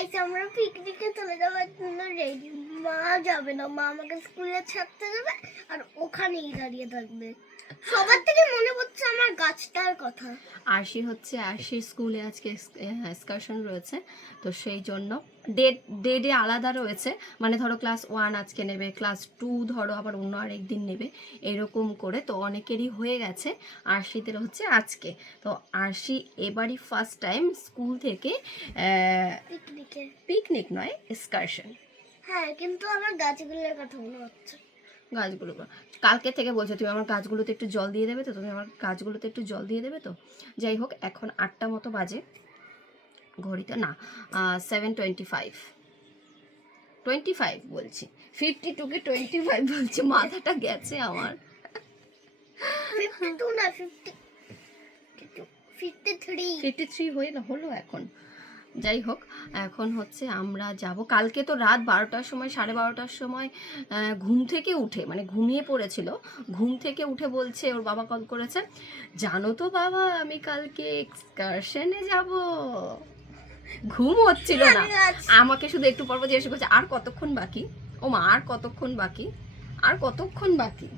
Guys, আমরা পিকনিকে চলে যাওয়ার জন্য রেডি মা যাবে না। মা আমাকে স্কুলে ছাড়তে যাবে আর ওখানেই দাঁড়িয়ে থাকবে। সবার থেকে পড়ছে আমার গাছটার কথা। আরশি হচ্ছে আরশির স্কুলে আজকে এক্সকারশন রয়েছে। তো সেই জন্য ডেট ডে ডে আলাদা রয়েছে। মানে ধরো ক্লাস ওয়ান আজকে নেবে ক্লাস টু ধরো আবার অন্য আরেক দিন নেবে। এরকম করে তো অনেকেরই হয়ে গেছে আরশিদের হচ্ছে আজকে। তো আরশি এবারই ফার্স্ট টাইম স্কুল থেকে পিকনিকে পিকনিক নয় এক্সকারশন হ্যাঁ কিন্তু আমার গাছগুলোর কথা মনে হচ্ছে। গাছগুলো কালকে থেকে বলছো তুমি আমার গাছগুলোতে একটু জল দিয়ে দেবে তো? তুমি আমার গাছগুলোতে একটু জল দিয়ে দেবে তো? যাই হোক এখন আটটা মতো বাজে। ঘড়িতে না seven twenty five twenty five বলছি। ফিফটি টুকে টোয়েন্টি ফাইভ বলছি মাথাটা গেছে আমার। ফিফটি থ্রি হয়ে না হলো এখন। যাই হোক এখন হচ্ছে আমরা যাব। কালকে তো রাত বারোটার সময়, সাড়ে বারোটার সময় ঘুম থেকে উঠে মানে ঘুমিয়ে পড়েছিল। ঘুম থেকে উঠে বলছে, ওর বাবা কল করেছে, জানো তো বাবা, আমি কালকে এক্সকারশনে যাব। ঘুম হচ্ছিল না। আমাকে শুধু একটু পর জিজ্ঞাসা করছে, আর কতক্ষণ বাকি? ও মা, আর কতক্ষণ বাকি? আর কতক্ষণ বাকি?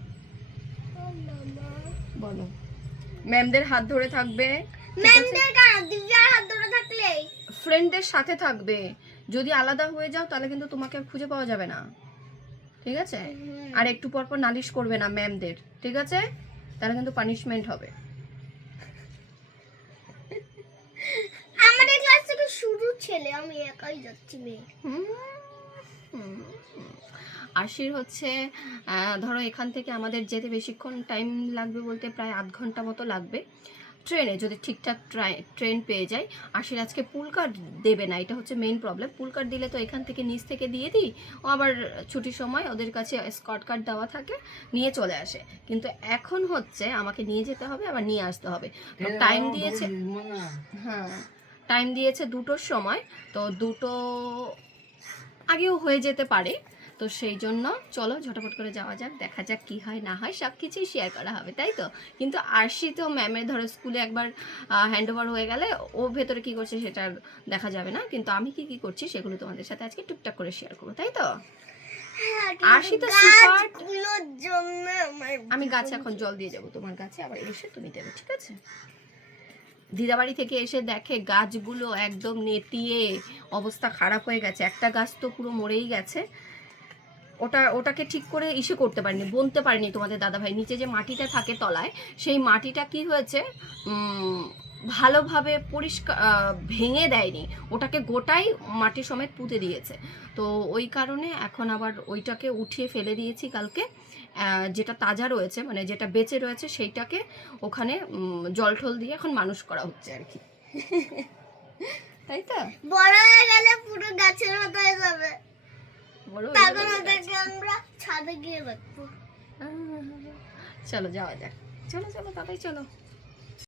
বলো। ম্যামদের হাত ধরে থাকবে। ম্যামদের হাত ধরে থাকলে ফ্রেন্ডদের সাথে থাকবে। যদি আলাদা হয়ে যাও তাহলে কিন্তু তোমাকে আর খুঁজে পাওয়া যাবে না। ঠিক আছে? আর একটু পর পর নালিশ করবে না ম্যামদের ঠিক আছে? তাহলে কিন্তু পানিশমেন্ট হবে। আমাদের ক্লাস থেকে শুরু ছেলে আমি একাই যাচ্ছি মেয়ে। আশির হচ্ছে ধরো এখান থেকে আমাদের যেতে বেশিক্ষণ টাইম লাগবে বলতে প্রায় আধ ঘণ্টা মতো লাগবে। ট্রেনে যদি ঠিকঠাক ট্রেন পেয়ে যাই আশির আজকে পুল কার্ড দেবে না এটা হচ্ছে মেইন প্রবলেম পুল কার্ড দিলে তো এখান থেকে নিচ থেকে দিয়ে দিই ও আবার ছুটির সময় ওদের কাছে স্কট কার্ড দেওয়া থাকে নিয়ে চলে আসে। কিন্তু এখন হচ্ছে আমাকে নিয়ে যেতে হবে আবার নিয়ে আসতে হবে। টাইম দিয়েছে হ্যাঁ টাইম দিয়েছে দুটোর সময় তো দুটো আগেও হয়ে যেতে পারে। তো সেই জন্য চলো ঝটাপট করে যাওয়া যাক, দেখা যাক কি হয়, না হয় সব কিছুই শেয়ার করা হবে, তাই তো? কিন্তু আরশি তো ম্যামের ধরো স্কুলে একবার হ্যান্ড ওভার হয়ে গেলে ও ভেতরে কি করছে সেটা দেখা যাবে না, কিন্তু আমি কি কি করছি সেগুলো তোমাদের সাথে আজকে টুকটাক করে শেয়ার করব, তাই তো? কিন্তু তো আমি গাছে এখন জল দিয়ে যাব, তোমার গাছে আবার এসে তুমি দেবে, ঠিক আছে? দিদাবাড়ি থেকে এসে দেখে গাছগুলো একদম নেতিয়ে অবস্থা খারাপ হয়ে গেছে, একটা গাছ তো পুরো মরেই গেছে। ওটা, ওটাকে ঠিক করে ইসে করতে পারিনি, বনতে পারিনি তোমাদের দাদাভাই। নিচে যে মাটিটা থাকে তলায়, সেই মাটিটা কি হয়েছে? ভালোভাবে পরিষ্কার ভেঙে দেয়নি। ওটাকে গোটাই মাটি সমেত পুঁতে দিয়েছে। তো ওই কারণে এখন আবার ওইটাকে উঠিয়ে ফেলে দিয়েছি কালকে। যেটা তাজা রয়েছে মানে যেটা বেঁচে রয়েছে, সেইটাকে ওখানে জল ঠল দিয়ে এখন মানুষ করা হচ্ছে আর কি। তাই তো? বড় হয়ে গেলে পুরো গাছের মতো হয়ে যাবে। গেলে ওদেরকে আমরা ছাদে গিয়ে রাখব চলো যাওয়া যাক। চলো চলো তাড়াতাড়ি চলো।